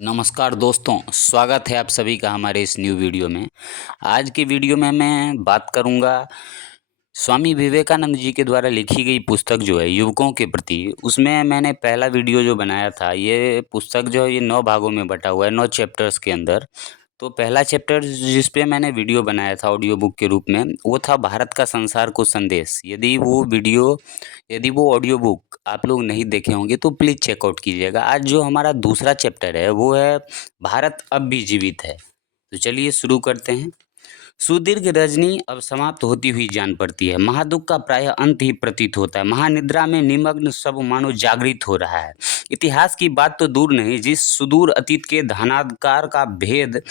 नमस्कार दोस्तों, स्वागत है आप सभी का हमारे इस न्यू वीडियो में। आज की वीडियो में मैं बात करूंगा स्वामी विवेकानंद जी के द्वारा लिखी गई पुस्तक जो है युवकों के प्रति। उसमें मैंने पहला वीडियो जो बनाया था, ये पुस्तक जो है ये 9 भागों में बँटा हुआ है, 9 चैप्टर्स के अंदर। तो पहला चैप्टर जिस पे मैंने वीडियो बनाया था ऑडियो बुक के रूप में, वो था भारत का संसार को संदेश। यदि वो ऑडियो बुक आप लोग नहीं देखे होंगे तो प्लीज़ चेकआउट कीजिएगा। आज जो हमारा दूसरा चैप्टर है वो है भारत अब भी जीवित है। तो चलिए शुरू करते हैं। सुदीर्घ रजनी अब समाप्त होती हुई जान पड़ती है। महादुख का प्रायः अंत ही प्रतीत होता है। महानिद्रा में निमग्न सब मानो जागृत हो रहा है। इतिहास की बात तो दूर नहीं, जिस सुदूर अतीत के धनाधिकार का भेद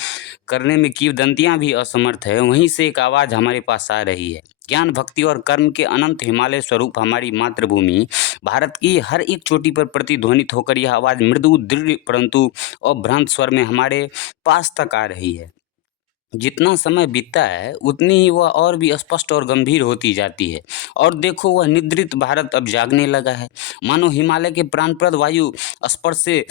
करने में किंवदंतियां भी असमर्थ है, वहीं से एक आवाज़ हमारे पास आ रही है। ज्ञान, भक्ति और कर्म के अनंत हिमालय स्वरूप हमारी मातृभूमि भारत की हर एक चोटी पर प्रतिध्वनित होकर यह आवाज़ मृदु, दृढ़ परंतु अभ्रांत स्वर में हमारे पास तक आ रही है। जितना समय बीतता है उतनी ही वह और भी स्पष्ट और गंभीर होती जाती है। और देखो, वह निद्रित भारत अब जागने लगा है। मानो हिमालय के प्राणप्रद वायु स्पर्श से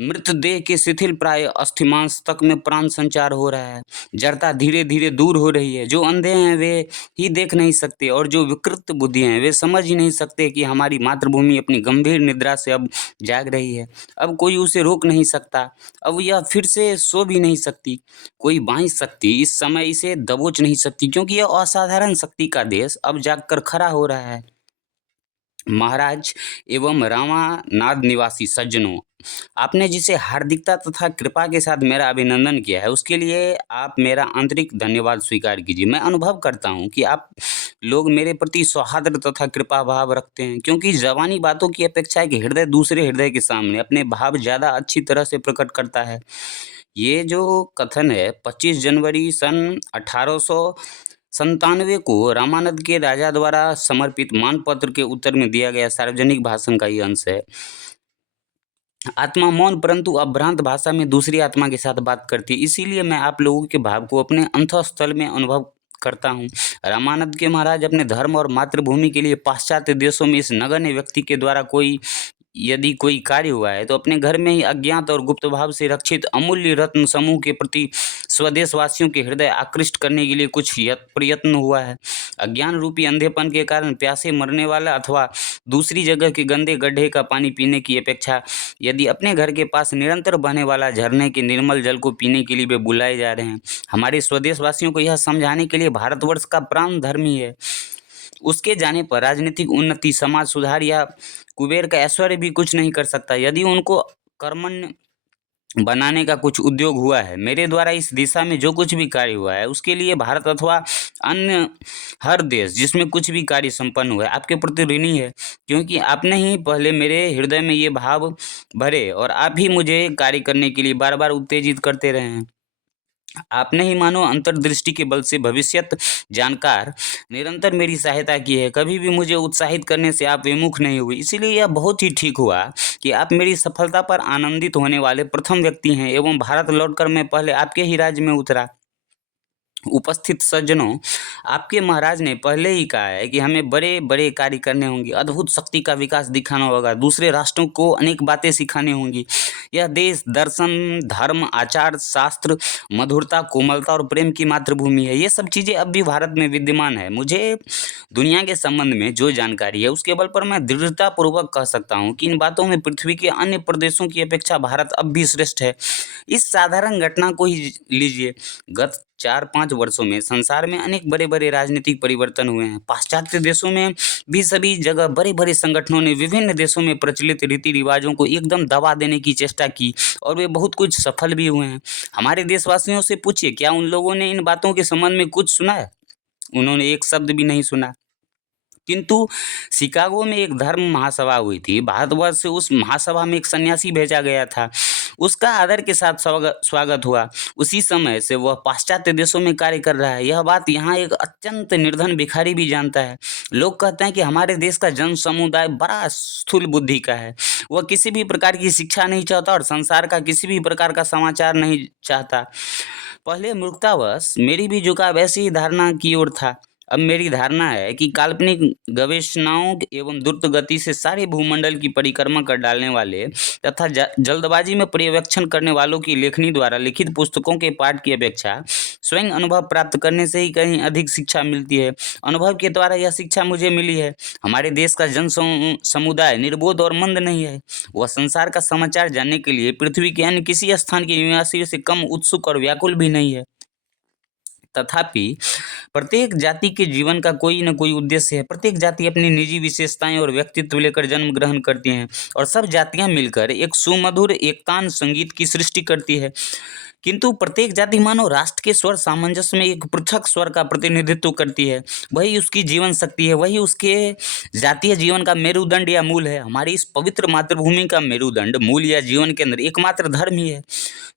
मृतदेह के शिथिल प्राय अस्थिमांस तक में प्राण संचार हो रहा है। जड़ता धीरे धीरे दूर हो रही है। जो अंधे हैं वे ही देख नहीं सकते, और जो विकृत बुद्धि हैं वे समझ ही नहीं सकते कि हमारी मातृभूमि अपनी गंभीर निद्रा से अब जाग रही है। अब कोई उसे रोक नहीं सकता। अब यह फिर से सो भी नहीं सकती। कोई बाह्य शक्ति इस समय इसे दबोच नहीं सकती, क्योंकि यह असाधारण शक्ति का देश अब जागकर खड़ा हो रहा है। महाराज एवं रामानाद निवासी सज्जनों, आपने जिसे हार्दिकता तथा कृपा के साथ मेरा अभिनंदन किया है, उसके लिए आप मेरा आंतरिक धन्यवाद स्वीकार कीजिए। मैं अनुभव करता हूँ कि आप लोग मेरे प्रति सौहार्द तथा कृपा भाव रखते हैं, क्योंकि ज़बानी बातों की अपेक्षा कि हृदय दूसरे हृदय के सामने अपने भाव ज़्यादा अच्छी तरह से प्रकट करता है। ये जो कथन है 25 जनवरी सन 1897 को रामानंद के राजा द्वारा समर्पित मानपत्र के उत्तर में दिया गया सार्वजनिक भाषण का ये अंश है। आत्मा मौन परंतु अभ्रांत भाषा में दूसरी आत्मा के साथ बात करती है, इसीलिए मैं आप लोगों के भाव को अपने अंतःस्थल में अनुभव करता हूँ। रामानंद के महाराज अपने धर्म और मातृभूमि के लिए पाश्चात्य देशों में इस नगण्य व्यक्ति के द्वारा यदि कोई कार्य हुआ है, तो अपने घर में ही अज्ञात और गुप्त भाव से रक्षित अमूल्य रत्न समूह के प्रति स्वदेशवासियों के हृदय आकृष्ट करने के लिए कुछ प्रयत्न हुआ है। अज्ञान रूपी अंधेपन के कारण प्यासे मरने वाला अथवा दूसरी जगह के गंदे गड्ढे का पानी पीने की अपेक्षा यदि अपने घर के पास निरंतर बहने वाला झरने के निर्मल जल को पीने के लिए वे बुलाए जा रहे हैं, हमारे स्वदेशवासियों को यह समझाने के लिए भारतवर्ष का प्राण धर्म ही है। उसके जाने पर राजनीतिक उन्नति, समाज सुधार या कुबेर का ऐश्वर्य भी कुछ नहीं कर सकता। यदि उनको कर्मण्य बनाने का कुछ उद्योग हुआ है, मेरे द्वारा इस दिशा में जो कुछ भी कार्य हुआ है, उसके लिए भारत अथवा अन्य हर देश जिसमें कुछ भी कार्य संपन्न हुआ है, आपके प्रति ऋणी है, क्योंकि आपने ही पहले मेरे हृदय में ये भाव भरे और आप ही मुझे कार्य करने के लिए बार बार उत्तेजित करते रहे हैं। आपने ही मानो अंतर्दृष्टि के बल से भविष्यत जानकार निरंतर मेरी सहायता की है। कभी भी मुझे उत्साहित करने से आप विमुख नहीं हुए। इसीलिए यह बहुत ही ठीक हुआ कि आप मेरी सफलता पर आनंदित होने वाले प्रथम व्यक्ति हैं, एवं भारत लौटकर मैं पहले आपके ही राज्य में उतरा। उपस्थित सज्जनों, आपके महाराज ने पहले ही कहा है कि हमें बड़े बड़े कार्य करने होंगे, अद्भुत शक्ति का विकास दिखाना होगा, दूसरे राष्ट्रों को अनेक बातें सिखानी होंगी। यह देश दर्शन, धर्म, आचार, शास्त्र, मधुरता, कोमलता और प्रेम की मातृभूमि है। ये सब चीज़ें अब भी भारत में विद्यमान है। मुझे दुनिया के संबंध में जो जानकारी है, उसके बल पर मैं दृढ़तापूर्वक कह सकता हूँ कि इन बातों में पृथ्वी के अन्य प्रदेशों की अपेक्षा भारत अब भी श्रेष्ठ है। इस साधारण घटना को ही लीजिए। गत 4-5 वर्षों में संसार में अनेक बड़े बड़े राजनीतिक परिवर्तन हुए हैं। पाश्चात्य देशों में भी सभी जगह बड़े बड़े संगठनों ने विभिन्न देशों में प्रचलित रीति रिवाजों को एकदम दबा देने की चेष्टा की, और वे बहुत कुछ सफल भी हुए हैं। हमारे देशवासियों से पूछिए, क्या उन लोगों ने इन बातों के संबंध में कुछ सुना है? उन्होंने एक शब्द भी नहीं सुना। किंतु शिकागो में एक धर्म महासभा हुई थी। भारतवर्ष से उस महासभा में एक सन्यासी भेजा गया था। उसका आदर के साथ स्वागत हुआ। उसी समय से वह पाश्चात्य देशों में कार्य कर रहा है। यह बात यहाँ एक अत्यंत निर्धन भिखारी भी जानता है। लोग कहते हैं कि हमारे देश का जन समुदाय बड़ा स्थूल बुद्धि का है। वह किसी भी प्रकार की शिक्षा नहीं चाहता और संसार का किसी भी प्रकार का समाचार नहीं चाहता। पहले मूर्खतावश मेरी भी झुकाव ऐसी ही धारणा की ओर था। अब मेरी धारणा है कि काल्पनिक गवेषणाओं एवं द्रुत गति से सारे भूमंडल की परिक्रमा कर डालने वाले तथा जल्दबाजी में पर्यवेक्षण करने वालों की लेखनी द्वारा लिखित पुस्तकों के पाठ की अपेक्षा स्वयं अनुभव प्राप्त करने से ही कहीं अधिक शिक्षा मिलती है। अनुभव के द्वारा यह शिक्षा मुझे मिली है, हमारे देश का समुदाय निर्बोध और मंद नहीं है। वह संसार का समाचार जानने के लिए पृथ्वी के अन्य किसी स्थान के निवासियों से कम उत्सुक और व्याकुल भी नहीं है। तथापि प्रत्येक जाति के जीवन का कोई न कोई उद्देश्य है। प्रत्येक जाति अपनी निजी विशेषताएं और व्यक्तित्व लेकर जन्म ग्रहण करती हैं और सब जातियां मिलकर एक सुमधुर एकतान संगीत की सृष्टि करती है। किंतु प्रत्येक जाति मानव राष्ट्र के स्वर सामंजस्य में एक पृथक स्वर का प्रतिनिधित्व करती है। वही उसकी जीवन शक्ति है, वही उसके जातीय जीवन का मेरुदंड या मूल है। हमारी इस पवित्र मातृभूमि का मेरुदंड, मूल या जीवन केंद्र एकमात्र धर्म ही है।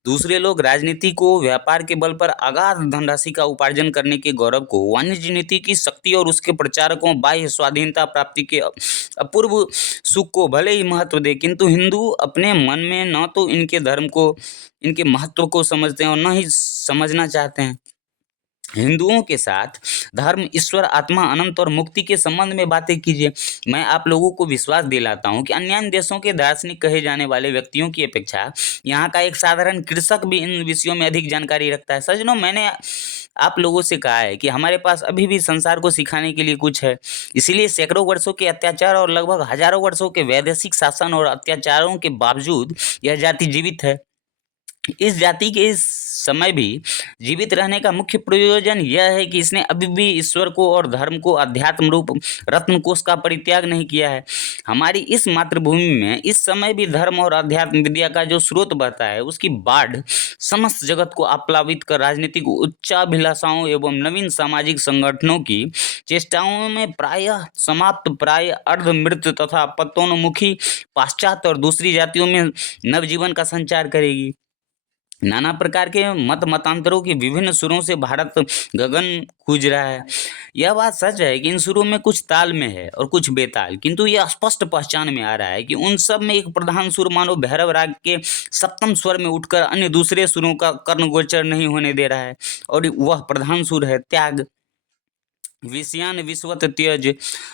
दूसरे लोग राजनीति को, व्यापार के बल पर अगाध धनराशि का उपार्जन करने के गौरव को, वाणिज्य नीति की शक्ति और उसके प्रचारकों बाह्य स्वाधीनता प्राप्ति के अपूर्व सुख को भले ही महत्व दे, किंतु हिंदू अपने मन में न तो इनके धर्म को, इनके महत्व को समझते हैं और न ही समझना चाहते हैं। हिंदुओं के साथ धर्म, ईश्वर, आत्मा, अनंत और मुक्ति के संबंध में बातें कीजिए। मैं आप लोगों को विश्वास दिलाता हूं कि अन्य देशों के दार्शनिक कहे जाने वाले व्यक्तियों की अपेक्षा यहाँ का एक साधारण कृषक भी इन विषयों में अधिक जानकारी रखता है। सज्जनों, मैंने आप लोगों से कहा है कि हमारे पास अभी भी संसार को सिखाने के लिए कुछ है। इसीलिए सैकड़ों वर्षों के अत्याचार और लगभग हजारों वर्षों के वैदेशिक शासन और अत्याचारों के बावजूद यह जाति जीवित है। इस जाति के इस समय भी जीवित रहने का मुख्य प्रयोजन यह है कि इसने अभी भी ईश्वर को और धर्म को अध्यात्म रूप रत्न कोश का परित्याग नहीं किया है। हमारी इस मातृभूमि में इस समय भी धर्म और अध्यात्म विद्या का जो स्रोत बहता है, उसकी बाढ़ समस्त जगत को आप्लावित कर राजनीतिक उच्चाभिलाषाओं एवं नवीन सामाजिक संगठनों की चेष्टाओं में प्रायः समाप्त, प्राय अर्धमृत तथा पतोन्मुखी पाश्चात्य और दूसरी जातियों में नवजीवन का संचार करेगी। नाना प्रकार के मतांतरों की विभिन्न सुरों से भारत गगन खूज रहा है। यह बात सच है कि इन सुरों में कुछ ताल में है और कुछ बेताल, किंतु यह स्पष्ट पहचान में आ रहा है कि उन सब में एक प्रधान सुर मानो भैरव राग के सप्तम स्वर में उठकर अन्य दूसरे सुरों का कर्णगोचर नहीं होने दे रहा है, और वह प्रधान सुर है त्याग। विषयान विश्वत त्यज।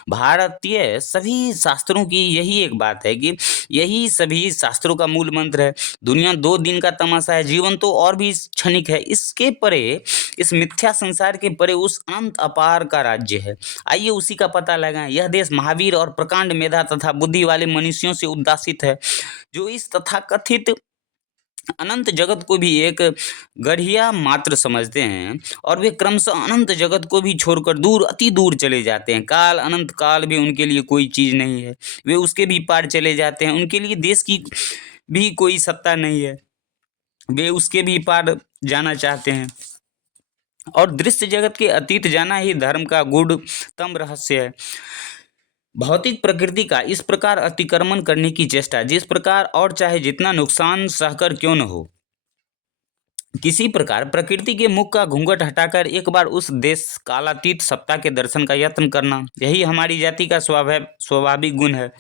भारतीय सभी शास्त्रों की यही एक बात है कि यही सभी शास्त्रों का मूल मंत्र है। दुनिया 2 दिन का तमाशा है, जीवन तो और भी क्षणिक है। इसके परे, इस मिथ्या संसार के परे उस अनंत अपार का राज्य है। आइए उसी का पता लगाएं। यह देश महावीर और प्रकांड मेधा तथा बुद्धि वाले मनुष्यों से उद्दासित है, जो इस तथाकथित अनंत जगत को भी एक गढ़िया मात्र समझते हैं, और वे क्रमशः अनंत जगत को भी छोड़कर दूर, अति दूर चले जाते हैं। काल, अनंत काल भी उनके लिए कोई चीज नहीं है, वे उसके भी पार चले जाते हैं। उनके लिए देश की भी कोई सत्ता नहीं है, वे उसके भी पार जाना चाहते हैं, और दृश्य जगत के अतीत जाना ही धर्म का गूढ़तम रहस्य है। भौतिक प्रकृति का इस प्रकार अतिक्रमण करने की चेष्टा, जिस प्रकार और चाहे जितना नुकसान सहकर क्यों न हो, किसी प्रकार प्रकृति के मुख का घूंघट हटाकर एक बार उस देश कालातीत सत्ता के दर्शन का यत्न करना, यही हमारी जाति का स्वाभाविक गुण है,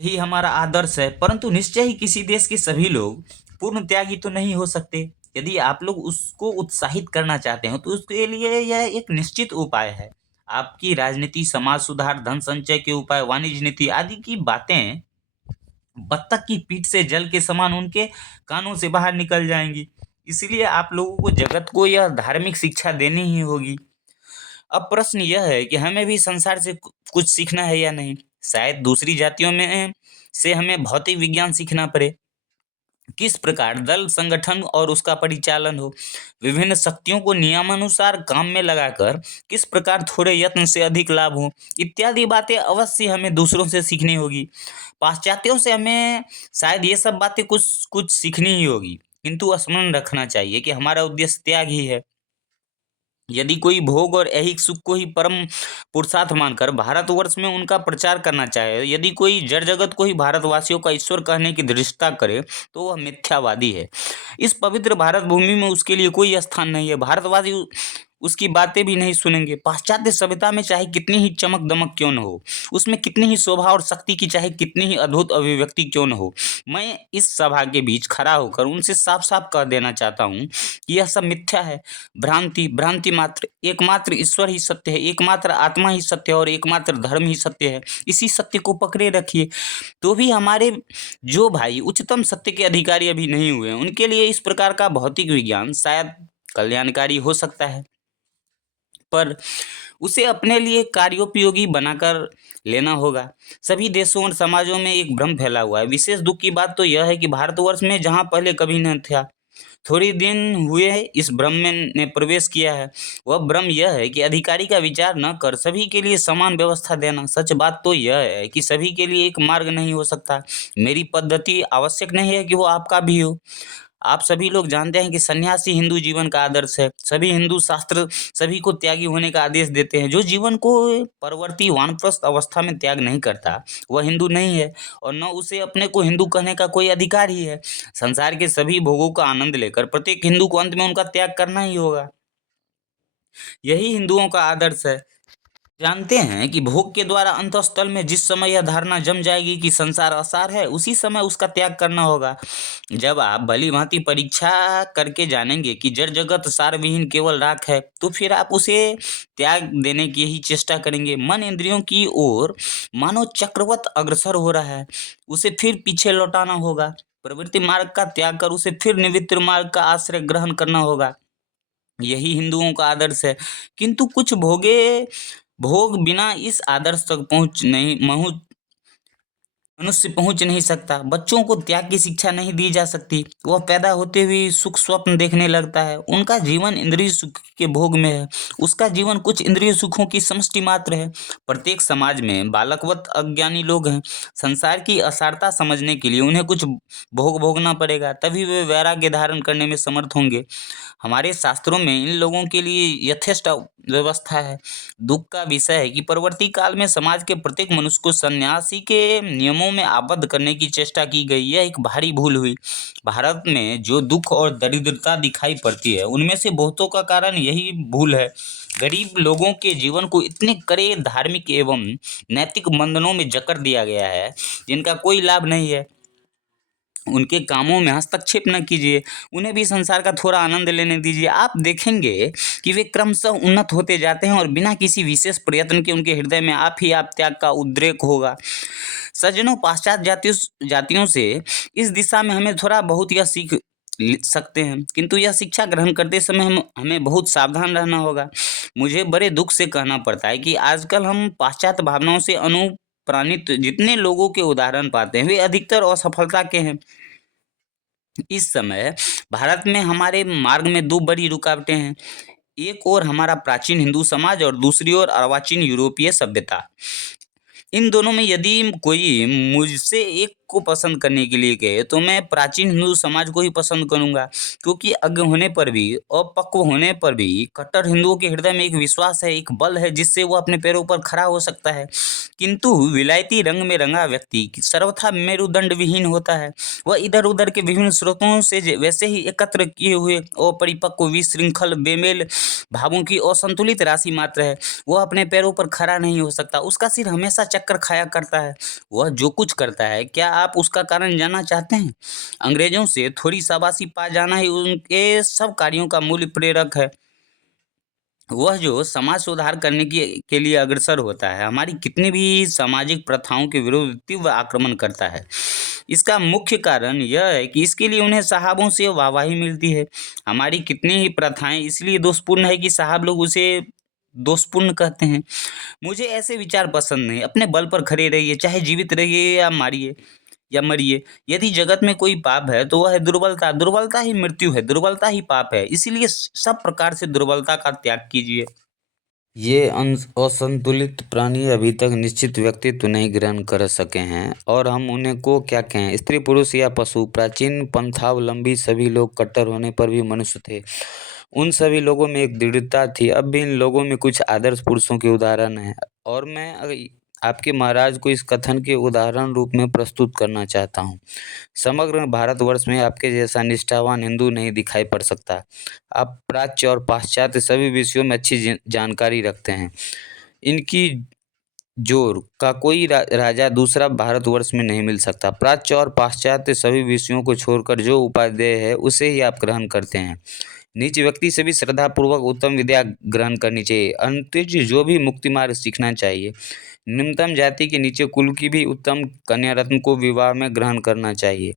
यही हमारा आदर्श है। परंतु निश्चय ही किसी देश के सभी लोग पूर्ण त्यागी तो नहीं हो सकते। यदि आप लोग उसको उत्साहित करना चाहते हो तो उसके लिए यह एक निश्चित उपाय है। आपकी राजनीति, समाज सुधार, धन संचय के उपाय, वाणिज्य नीति आदि की बातें बत्तख की पीठ से जल के समान उनके कानों से बाहर निकल जाएंगी। इसलिए आप लोगों को जगत को यह धार्मिक शिक्षा देनी ही होगी। अब प्रश्न यह है कि हमें भी संसार से कुछ सीखना है या नहीं। शायद दूसरी जातियों में से हमें भौतिक विज्ञान सीखना पड़े, किस प्रकार दल संगठन और उसका परिचालन हो, विभिन्न शक्तियों को नियमानुसार काम में लगाकर किस प्रकार थोड़े यत्न से अधिक लाभ हो, इत्यादि बातें अवश्य हमें दूसरों से सीखनी होगी। पाश्चात्यों से हमें शायद ये सब बातें कुछ कुछ सीखनी ही होगी, किंतु स्मरण रखना चाहिए कि हमारा उद्देश्य त्याग ही है। यदि कोई भोग और ऐहिक सुख को ही परम पुरुषार्थ मानकर भारतवर्ष में उनका प्रचार करना चाहे, यदि कोई जड़ जगत को ही भारतवासियों का ईश्वर कहने की धृष्टता करे, तो वह मिथ्यावादी है। इस पवित्र भारत भूमि में उसके लिए कोई स्थान नहीं है। भारतवासी उसकी बातें भी नहीं सुनेंगे। पाश्चात्य सभ्यता में चाहे कितनी ही चमक दमक क्यों न हो, उसमें कितनी ही शोभा और शक्ति की चाहे कितनी ही अद्भुत अभिव्यक्ति क्यों न हो, मैं इस सभा के बीच खड़ा होकर उनसे साफ साफ कह देना चाहता हूँ कि यह सब मिथ्या है, भ्रांति, भ्रांति मात्र। एकमात्र ईश्वर ही सत्य है, एकमात्र आत्मा ही सत्य है और एकमात्र धर्म ही सत्य है। इसी सत्य को पकड़े रखिए। तो भी हमारे जो भाई उच्चतम सत्य के अधिकारी अभी नहीं हुए, उनके लिए इस प्रकार का भौतिक विज्ञान शायद कल्याणकारी हो सकता है, पर उसे अपने लिए कार्योपयोगी बनाकर लेना होगा। सभी देशों और समाजों में एक भ्रम फैला हुआ है। विशेष दुख की बात तो यह है कि भारतवर्ष में, जहाँ पहले कभी न था, थोड़ी दिन हुए इस भ्रम में ने प्रवेश किया है। वह भ्रम यह है कि अधिकारी का विचार न कर सभी के लिए समान व्यवस्था देना। सच बात तो यह है कि सभी के लिए एक मार्ग नहीं हो सकता। मेरी पद्धति आवश्यक नहीं है कि वो आपका भी हो। आप सभी लोग जानते हैं कि सन्यासी हिंदू जीवन का आदर्श है। सभी हिंदू शास्त्र सभी को त्यागी होने का आदेश देते हैं। जो जीवन को परवर्ती वानप्रस्थ अवस्था में त्याग नहीं करता, वह हिंदू नहीं है और न उसे अपने को हिंदू कहने का कोई अधिकार ही है। संसार के सभी भोगों का आनंद लेकर प्रत्येक हिंदू को अंत में उनका त्याग करना ही होगा। यही हिंदुओं का आदर्श है। जानते हैं कि भोग के द्वारा अंतःस्थल में जिस समय यह धारणा जम जाएगी कि संसार असार है, उसी समय उसका त्याग करना होगा। जब आप भली भांति परीक्षा करके जानेंगे कि जड़ जगत सारविहीन केवल राख है, तो फिर आप उसे त्याग देने की ही चेष्टा करेंगे। मन इंद्रियों की ओर मानो चक्रवत अग्रसर हो रहा है, उसे फिर पीछे लौटाना होगा। प्रवृत्ति मार्ग का त्याग कर उसे फिर निवृत्ति मार्ग का आश्रय ग्रहण करना होगा। यही हिंदुओं का आदर्श है। किंतु कुछ भोग बिना इस आदर्श तक मनुष्य पहुंच नहीं सकता। बच्चों को त्याग की शिक्षा नहीं दी जा सकती। वह पैदा होते हुए सुख स्वप्न देखने लगता है। उनका जीवन इंद्रिय सुख के भोग में है। उसका जीवन कुछ इंद्रिय सुखों की समष्टि मात्र है। प्रत्येक समाज में बालकवत अज्ञानी लोग हैं। संसार की असारता समझने के लिए उन्हें कुछ भोग भोगना पड़ेगा, तभी वे वैराग्य धारण करने में समर्थ होंगे। हमारे शास्त्रों में इन लोगों के लिए यथेष्ट व्यवस्था है। दुख का विषय है कि परवर्ती काल में समाज के प्रत्येक मनुष्य को सन्यासी के नियमों में आबद्ध करने की चेष्टा की गई। यह एक भारी भूल हुई। भारत में जो दुख और दरिद्रता दिखाई पड़ती है, उनमें से बहुतों का कारण यही भूल है। गरीब लोगों के जीवन को इतने कड़े धार्मिक एवं नैतिक बंधनों में जकड़ दिया गया है, जिनका कोई लाभ नहीं है। उनके कामों में हस्तक्षेप न कीजिए, उन्हें भी संसार का थोड़ा आनंद लेने दीजिए। आप देखेंगे कि वे क्रमशः उन्नत होते जाते हैं और बिना किसी विशेष प्रयत्न के उनके हृदय में आप ही आप त्याग का उद्रेक होगा। सज्जनों, पाश्चात्य जातियों से इस दिशा में हमें थोड़ा बहुत यह सीख सकते हैं, किंतु यह शिक्षा ग्रहण करते समय हमें बहुत सावधान रहना होगा। मुझे बड़े दुख से कहना पड़ता है कि आजकल हम पाश्चात्य भावनाओं से अनुप्राणित जितने लोगों के उदाहरण पाते हैं, वे अधिकतर असफलता के हैं। इस समय भारत में हमारे मार्ग में दो बड़ी रुकावटें हैं। एक ओर हमारा प्राचीन हिंदू समाज और दूसरी ओर अर्वाचीन यूरोपीय सभ्यता। इन दोनों में यदि कोई मुझसे एक को पसंद करने के लिए कहे, तो मैं प्राचीन हिंदू समाज को ही पसंद करूंगा, क्योंकि अज्ञ होने पर भी, अपक्व होने पर भी कट्टर हिंदुओं के हृदय में एक विश्वास है, एक बल है, जिससे वो अपने पैरों पर खड़ा हो सकता है। किंतु विलायती रंग में रंगा व्यक्ति सर्वथा मेरुदंड विहीन होता है। वह इधर उधर के विभिन्न स्रोतों से वैसे ही एकत्र किए हुए अपरिपक्व विशृंखल बेमेल भावों की असंतुलित राशि मात्र है। वह अपने पैरों पर खड़ा नहीं हो सकता। उसका सिर हमेशा चक्कर खाया करता है। वह जो कुछ करता है, क्या आप उसका कारण जानना चाहते हैं? अंग्रेजों से थोड़ी शाबाशी पा जाना ही उनके सब कार्यों का मूल प्रेरक है। वह जो समाज सुधार करने के लिए अग्रसर होता है, हमारी कितनी भी सामाजिक प्रथाओं के विरुद्ध तीव्र आक्रमण करता है। इसका मुख्य कारण यह है कि इसके लिए उन्हें साहबों से वाहवाही मिलती है। हमारी कितनी ही प्रथाएं इसलिए दोषपूर्ण है कि साहब लोग उसे दोषपूर्ण कहते हैं। मुझे ऐसे विचार पसंद नहीं। अपने बल पर खड़े रहिए, चाहे जीवित रहिए या मरिए। यदि जगत में कोई पाप है तो वह है दुर्बलता। दुर्बलता ही मृत्यु है, दुर्बलता ही पाप है। इसीलिए सब प्रकार से दुर्बलता का त्याग कीजिए। ये असंतुलित प्राणी अभी तक निश्चित व्यक्तित्व नहीं ग्रहण कर सके हैं, और हम उन्हें को क्या कहें, स्त्री पुरुष या पशु। प्राचीन पंथावलंबी सभी लोग कट्टर होने पर भी मनुष्य थे। उन सभी लोगों में एक दृढ़ता थी। अब भी इन लोगों में कुछ आदर्श पुरुषों के उदाहरण हैं, और मैं आपके महाराज को इस कथन के उदाहरण रूप में प्रस्तुत करना चाहता हूँ। समग्र भारतवर्ष में आपके जैसा निष्ठावान हिंदू नहीं दिखाई पड़ सकता। आप प्राच्य और पाश्चात्य सभी विषयों में अच्छी जानकारी रखते हैं। इनकी जोर का कोई राजा दूसरा भारतवर्ष में नहीं मिल सकता। प्राच्य और पाश्चात्य सभी विषयों को छोड़कर जो उपादेय है उसे ही आप ग्रहण करते हैं। नीच व्यक्ति से भी श्रद्धापूर्वक उत्तम विद्या ग्रहण करनी चाहिए। अंत्यज जो भी मुक्ति मार्ग सीखना चाहिए। निम्नतम जाति के नीचे कुल की भी उत्तम कन्या रत्न को विवाह में ग्रहण करना चाहिए।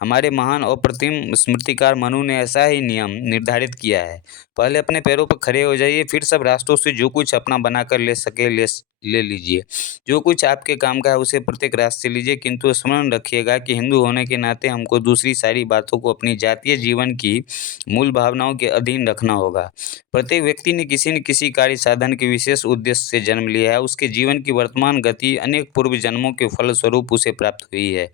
हमारे महान और प्रतिम स्मृतिकार मनु ने ऐसा ही नियम निर्धारित किया है। पहले अपने पैरों पर खड़े हो जाइए, फिर सब राष्ट्रों से जो कुछ अपना बनाकर ले सके ले लीजिए। जो कुछ आपके काम का है उसे प्रत्येक राष्ट्र से लीजिए, किंतु स्मरण रखिएगा कि हिंदू होने के नाते हमको दूसरी सारी बातों को अपनी जातीय जीवन की मूल भावनाओं के अधीन रखना होगा। प्रत्येक व्यक्ति ने किसी न किसी कार्य साधन के विशेष उद्देश्य से जन्म लिया है। उसके जीवन की वर्तमान गति अनेक पूर्व जन्मों के फलस्वरूप उसे प्राप्त हुई है।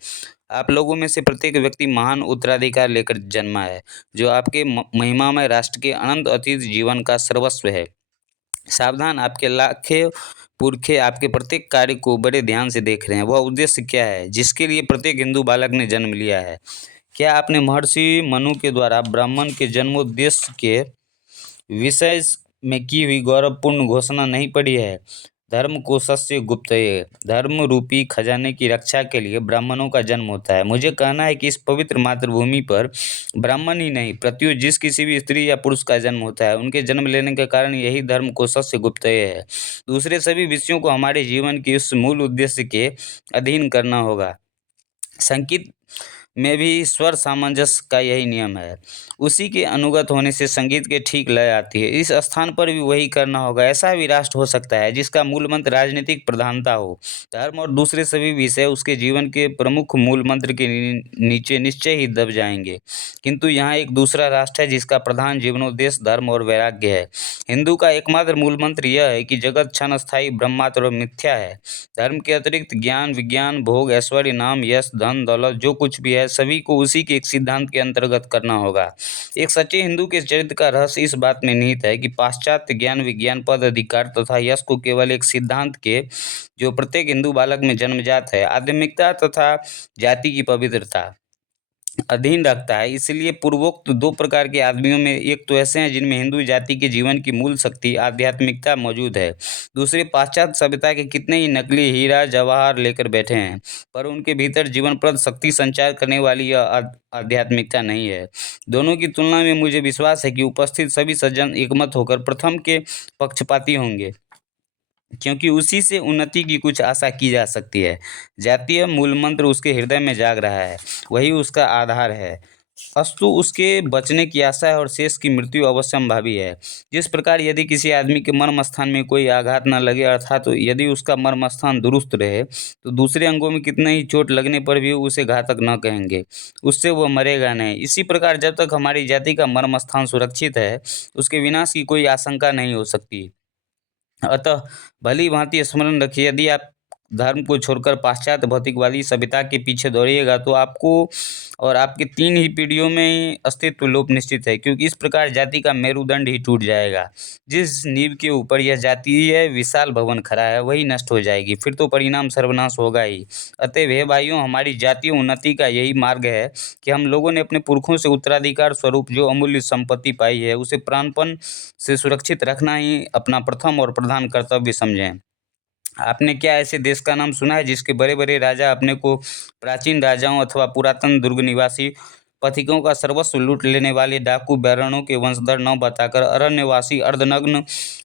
आप लोगों में से प्रत्येक व्यक्ति महान उत्तराधिकार लेकर जन्मा है, जो आपके महिमामय राष्ट्र के अनंत अतीत जीवन का सर्वस्व है। सावधान, आपके लाखे पुरखे आपके प्रत्येक कार्य को बड़े ध्यान से देख रहे हैं। वह उद्देश्य क्या है जिसके लिए प्रत्येक हिंदू बालक ने जन्म लिया है? क्या आपने महर्षि मनु के द्वारा ब्राह्मण के जन्मोद्देश्य के विषय में की हुई गौरवपूर्ण घोषणा नहीं पढ़ी है? धर्म कोशस्य गुप्तये, धर्म रूपी खजाने की रक्षा के लिए ब्राह्मणों का जन्म होता है। मुझे कहना है कि इस पवित्र मातृभूमि पर ब्राह्मण ही नहीं, प्रत्युत जिस किसी भी स्त्री या पुरुष का जन्म होता है, उनके जन्म लेने के कारण यही धर्म कोशस्य गुप्तये है। दूसरे सभी विषयों को हमारे जीवन के इस मूल उद्देश्य के अधीन करना होगा। संगीत में भी स्वर सामंजस्य का यही नियम है। उसी के अनुगत होने से संगीत के ठीक लय आती है। इस स्थान पर भी वही करना होगा। ऐसा भी राष्ट्र हो सकता है जिसका मूल मंत्र राजनीतिक प्रधानता हो। धर्म और दूसरे सभी विषय उसके जीवन के प्रमुख मूल मंत्र के नीचे निश्चय ही दब जाएंगे। किंतु यहाँ एक दूसरा राष्ट्र है जिसका प्रधान जीवनोद्देश्य धर्म और वैराग्य है। हिंदू का एकमात्र मूल मंत्र यह है कि जगत क्षण स्थायी, ब्रह्मात्म और मिथ्या है। धर्म के अतिरिक्त ज्ञान, विज्ञान, भोग, ऐश्वर्य, नाम, यश, धन, दौलत जो कुछ भी है सभी को उसी के एक सिद्धांत के अंतर्गत करना होगा। एक सच्चे हिंदू के चरित्र का रहस्य इस बात में निहित है कि पाश्चात्य ज्ञान, विज्ञान, पद, अधिकार तथा यश को केवल एक सिद्धांत के जो प्रत्येक हिंदू बालक में जन्मजात है, आध्यात्मिकता तथा जाति की पवित्रता अधीन रखता है। इसलिए पूर्वोक्त दो प्रकार के आदमियों में एक तो ऐसे हैं जिनमें हिंदू जाति के जीवन की मूल शक्ति आध्यात्मिकता मौजूद है। दूसरे पाश्चात्य सभ्यता के कितने ही नकली हीरा जवाहर लेकर बैठे हैं, पर उनके भीतर जीवनप्रद शक्ति संचार करने वाली यह आध्यात्मिकता नहीं है। दोनों की तुलना में मुझे विश्वास है कि उपस्थित सभी सज्जन एकमत होकर प्रथम के पक्षपाती होंगे, क्योंकि उसी से उन्नति की कुछ आशा की जा सकती है। जातीय मूल मंत्र उसके हृदय में जाग रहा है, वही उसका आधार है। अस्तु उसके बचने की आशा है और शेष की मृत्यु अवश्यंभावी है। जिस प्रकार यदि किसी आदमी के मर्म स्थान में कोई आघात न लगे, अर्थात तो यदि उसका मर्म स्थान दुरुस्त रहे, तो दूसरे अंगों में कितने ही चोट लगने पर भी उसे घातक न कहेंगे, उससे वह मरेगा नहीं। इसी प्रकार जब तक हमारी जाति का मर्म स्थान सुरक्षित है, उसके विनाश की कोई आशंका नहीं हो सकती। अतः भली भांति स्मरण रखिए, यदि आप धर्म को छोड़कर पाश्चात्य भौतिकवादी सभ्यता के पीछे दौड़िएगा तो आपको और आपकी 3 ही पीढ़ियों में अस्तित्व लोप निश्चित है, क्योंकि इस प्रकार जाति का मेरुदंड ही टूट जाएगा। जिस नींव के ऊपर यह जातीय विशाल भवन खड़ा है वही नष्ट हो जाएगी, फिर तो परिणाम सर्वनाश होगा ही। अतएव हे भाइयों, हमारी जातीय उन्नति का यही मार्ग है कि हम लोगों ने अपने पुरखों से उत्तराधिकार स्वरूप जो अमूल्य संपत्ति पाई है उसे प्राणपण से सुरक्षित रखना ही अपना प्रथम और प्रधान कर्तव्य समझें। आपने क्या ऐसे देश का नाम सुना है जिसके बड़े बड़े राजा अपने को प्राचीन राजाओं अथवा पुरातन दुर्ग निवासी पथिकों का सर्वस्व लूट लेने वाले डाकू बैरनों के वंशधर न बताकर अरण्यवासी अर्धनग्न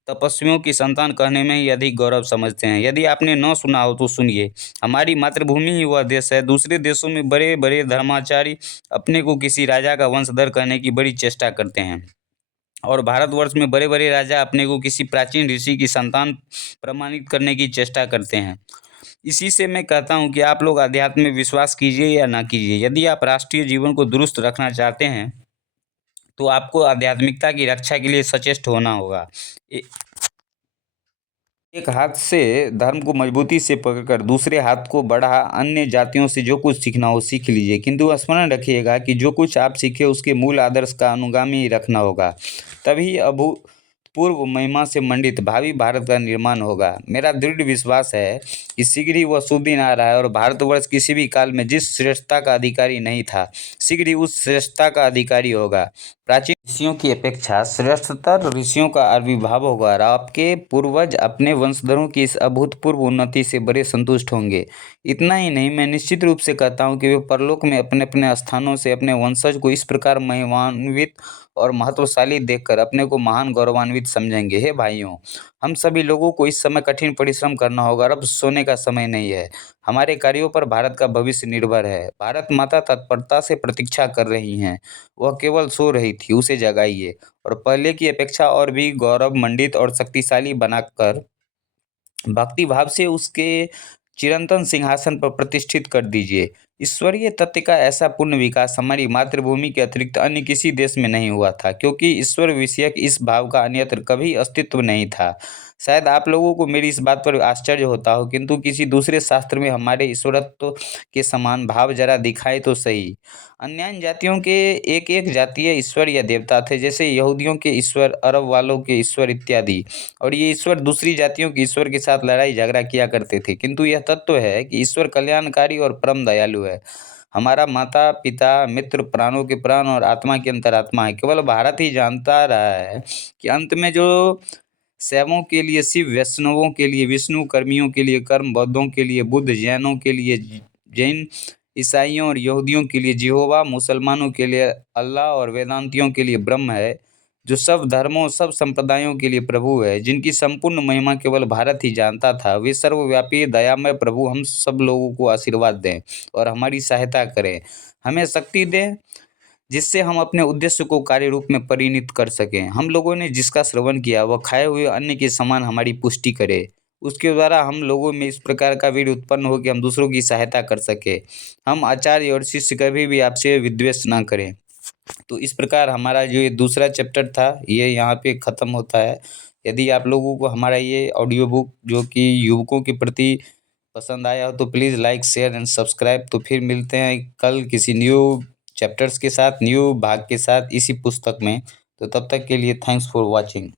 तपस्वियों की संतान कहने में ही अधिक गौरव समझते हैं? यदि आपने न सुना हो तो सुनिए। हमारी मातृभूमि ही वह देश है। दूसरे देशों में बड़े बड़े धर्माचारी अपने को किसी राजा का वंशधर कहने की बड़ी चेष्टा करते हैं, और भारतवर्ष में बड़े बड़े राजा अपने को किसी प्राचीन ऋषि की संतान प्रमाणित करने की चेष्टा करते हैं। इसी से मैं कहता हूँ कि आप लोग अध्यात्म में विश्वास कीजिए या ना कीजिए, यदि आप राष्ट्रीय जीवन को दुरुस्त रखना चाहते हैं तो आपको आध्यात्मिकता की रक्षा के लिए सचेष्ट होना होगा। एक हाथ से धर्म को मजबूती से पकड़कर दूसरे हाथ को बढ़ा अन्य जातियों से जो कुछ सीखना हो सीख लीजिए, किंतु स्मरण रखिएगा कि जो कुछ आप सीखे उसके मूल आदर्श का अनुगामी ही रखना होगा। तभी अभूतपूर्व महिमा से मंडित भावी भारत का निर्माण होगा। मेरा दृढ़ विश्वास है कि शीघ्र ही वह शुभ दिन आ रहा है और भारतवर्ष किसी भी काल में जिस श्रेष्ठता का अधिकारी नहीं था, शीघ्र ही उस श्रेष्ठता का अधिकारी होगा। प्राचीन ऋषियों की अपेक्षा श्रेष्ठतर ऋषियों का आविर्भाव होगा और आपके पूर्वज अपने वंशधरों की इस अभूतपूर्व उन्नति से बड़े संतुष्ट होंगे। इतना ही नहीं, मैं निश्चित रूप से कहता हूँ कि वे परलोक में अपने अपने स्थानों से अपने वंशज को इस प्रकार महिमान्वित और महत्वशाली देखकर अपने को महान गौरवान्वित समझेंगे। हे भाइयों, हम सभी लोगों को इस समय कठिन परिश्रम करना होगा और अब सोने का समय नहीं है। हमारे कार्यों पर भारत का भविष्य निर्भर है। भारत माता तत्परता से प्रतीक्षा कर रही हैं। वह केवल सो रही थी, उसे जगाइए और पहले की अपेक्षा और भी गौरवमंडित और शक्तिशाली बनाकर भक्ति भाव से उसके चिरंतन सिंहासन पर प्रतिष्ठित कर दीजिए। ईश्वरीय तत्व का ऐसा पूर्ण विकास हमारी मातृभूमि के अतिरिक्त अन्य किसी देश में नहीं हुआ था, क्योंकि ईश्वर विषयक इस भाव का अन्यत्र कभी अस्तित्व नहीं था। शायद आप लोगों को मेरी इस बात पर आश्चर्य होता हो, किंतु किसी दूसरे शास्त्र में हमारे ईश्वरत्व के समान भाव जरा दिखाए तो सही। अन्य जातियों के एक एक जातीय ईश्वर या देवता थे, जैसे यहूदियों के ईश्वर, अरब वालों के ईश्वर इत्यादि, और ये ईश्वर दूसरी जातियों के ईश्वर के साथ लड़ाई झगड़ा किया करते थे। किंतु यह तत्व है कि ईश्वर कल्याणकारी और परम दयालु है। हमारा माता पिता मित्र प्राणों के प्राण और आत्मा की अंतरात्मा है। केवल भारत ही जानता रहा है कि अंत में जो शैवों के लिए शिव, वैष्णवों के लिए विष्णु, कर्मियों के लिए कर्म, बौद्धों के लिए बुद्ध, जैनों के लिए जैन, ईसाइयों और यहूदियों के लिए जिहोवा, मुसलमानों के लिए अल्लाह और वेदांतियों के लिए ब्रह्म है, जो सब धर्मों सब संप्रदायों के लिए प्रभु है, जिनकी संपूर्ण महिमा केवल भारत ही जानता था। वे सर्वव्यापी दयामय प्रभु हम सब लोगों को आशीर्वाद दें और हमारी सहायता करें, हमें शक्ति दें, जिससे हम अपने उद्देश्य को कार्य रूप में परिणित कर सकें। हम लोगों ने जिसका श्रवण किया वह खाए हुए अन्न के समान हमारी पुष्टि करे। उसके द्वारा हम लोगों में इस प्रकार का वीर उत्पन्न हो कि हम दूसरों की सहायता कर सके। हम आचार्य और शिष्य कभी भी आपसे विद्वेष ना करें। तो इस प्रकार हमारा जो ये दूसरा चैप्टर था ये यहाँ पे ख़त्म होता है। यदि आप लोगों को हमारा ये ऑडियो बुक जो कि युवकों के प्रति पसंद आया हो तो please like share and subscribe. तो फिर मिलते हैं कल किसी न्यू चैप्टर्स के साथ, न्यू भाग के साथ इसी पुस्तक में। तो तब तक के लिए थैंक्स फॉर वॉचिंग।